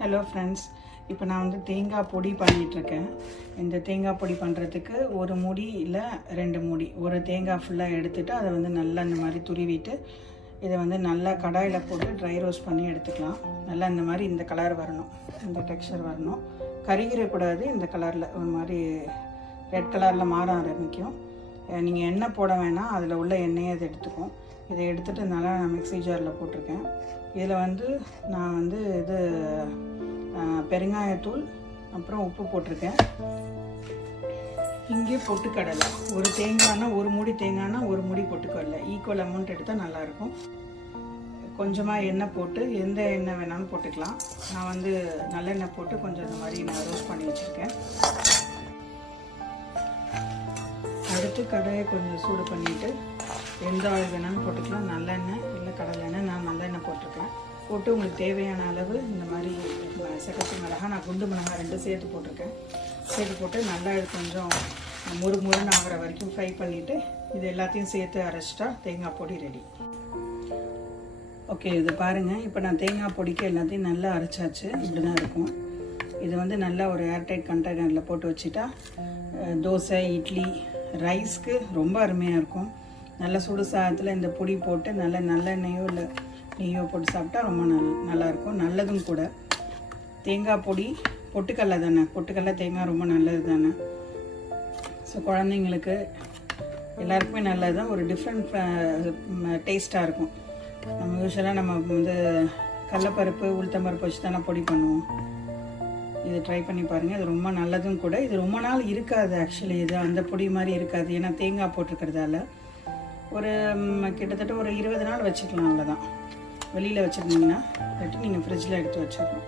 Hello friends, இப்போ நான் வந்து தேங்காய் பொடி பண்ணிகிட்ருக்கேன். இந்த தேங்காய் பொடி பண்ணுறதுக்கு ஒரு மூடி இல்லை 2 மூடி, ஒரு தேங்காய் ஃபுல்லாக எடுத்துகிட்டு அதை வந்து நல்லா இந்த மாதிரி துருவிட்டு இதை வந்து நல்லா கடாயில் போட்டு ட்ரை ரோஸ்ட் பண்ணி எடுத்துக்கலாம். நல்லா இந்த மாதிரி இந்த கலர் வரணும், இந்த டெக்ஸ்சர் வரணும், கருகிடக்கூடாது. இந்த கலரில் ஒரு மாதிரி ரெட் கலரில் மாற ஆரம்பிக்கும். நீங்கள் எண்ணெய் போட வேணாம், அதில் உள்ள எண்ணெயை அதை எடுத்துக்கும். இதை எடுத்துகிட்டு நல்லா நான் மிக்ஸி ஜாரில் போட்டிருக்கேன். இதில் வந்து நான் வந்து இது பெருங்காயத்தூள் அப்புறம் உப்பு போட்டிருக்கேன். இங்கே பொட்டுக்கடலை, ஒரு தேங்காய்னா ஒரு மூடி தேங்காய்னா ஒரு மூடி பொட்டுக்கடலை, ஈக்குவல் அமௌண்ட் எடுத்தால் நல்லாயிருக்கும். கொஞ்சமாக எண்ணெய் போட்டு எந்த எண்ணெய் வேணாலும் போட்டுக்கலாம். நான் வந்து நல்லெண்ணெய் போட்டு கொஞ்சம் இந்த மாதிரி நான் ரோஸ்ட் பண்ணி வச்சுருக்கேன். அடுத்து கடாயை கொஞ்சம் சூடு பண்ணிவிட்டு எந்த ஆயில் வேணாலும் போட்டுக்கலாம். நல்லெண்ணெய் இல்லை கடலெண்ணெய், நான் நல்லெண்ணெய் போட்டிருக்கேன். போட்டு உங்களுக்கு தேவையான அளவு இந்த மாதிரி சிகப்பு மிளகாய், நான் குண்டு மிளகாய் 2 சேர்த்து போட்டிருக்கேன். சேர்த்து போட்டு நல்லா இது கொஞ்சம் முறுமுறுன்னு ஆகிற வரைக்கும் ஃப்ரை பண்ணிவிட்டு இது எல்லாத்தையும் சேர்த்து அரைச்சிட்டா தேங்காய் பொடி ரெடி. ஓகே, இது பாருங்கள். இப்போ நான் தேங்காய் பொடிக்கு எல்லாத்தையும் நல்லா அரைச்சாச்சு. இப்படி தான் இருக்கும். இது வந்து நல்லா ஒரு ஏர்டைட் கண்டெய்னரில் போட்டு வச்சுட்டா தோசை, இட்லி, ரைஸ்க்கு ரொம்ப அருமையாக இருக்கும். நல்ல சுடு சாதத்தில் இந்த பொடி போட்டு நல்லெண்ணெயோ இல்லை நெய்யோ போட்டு சாப்பிட்டா ரொம்ப நல்லாயிருக்கும். நல்லதும் கூட. தேங்காய் பொடி பொட்டுக்கடலை தானே, பொட்டுக்கடலை தேங்காய் ரொம்ப நல்லது தானே. ஸோ குழந்தைங்களுக்கு எல்லாருக்குமே நல்லது தான். ஒரு டிஃப்ரெண்ட் டேஸ்ட்டாக இருக்கும். நம்ம யூஸ்வலாக நம்ம வந்து கடலைப்பருப்பு உளுத்தம்பருப்பு வச்சு தானே பொடி பண்ணுவோம். இது ட்ரை பண்ணி பாருங்கள். இது ரொம்ப நல்லதும் கூட. இது ரொம்ப நாள் இருக்காது ஆக்சுவலி. இது அந்த பொடி மாதிரி இருக்காது, ஏன்னா தேங்காய் போட்டிருக்கிறதால. ஒரு கிட்டத்தட்ட ஒரு 20 நாள் வச்சுக்கலாம், அவ்வளோதான். வெளியில் வச்சுருந்தீங்கன்னா இல்லாட்டி நீங்கள் ஃப்ரிட்ஜில் எடுத்து வச்சிடணும்.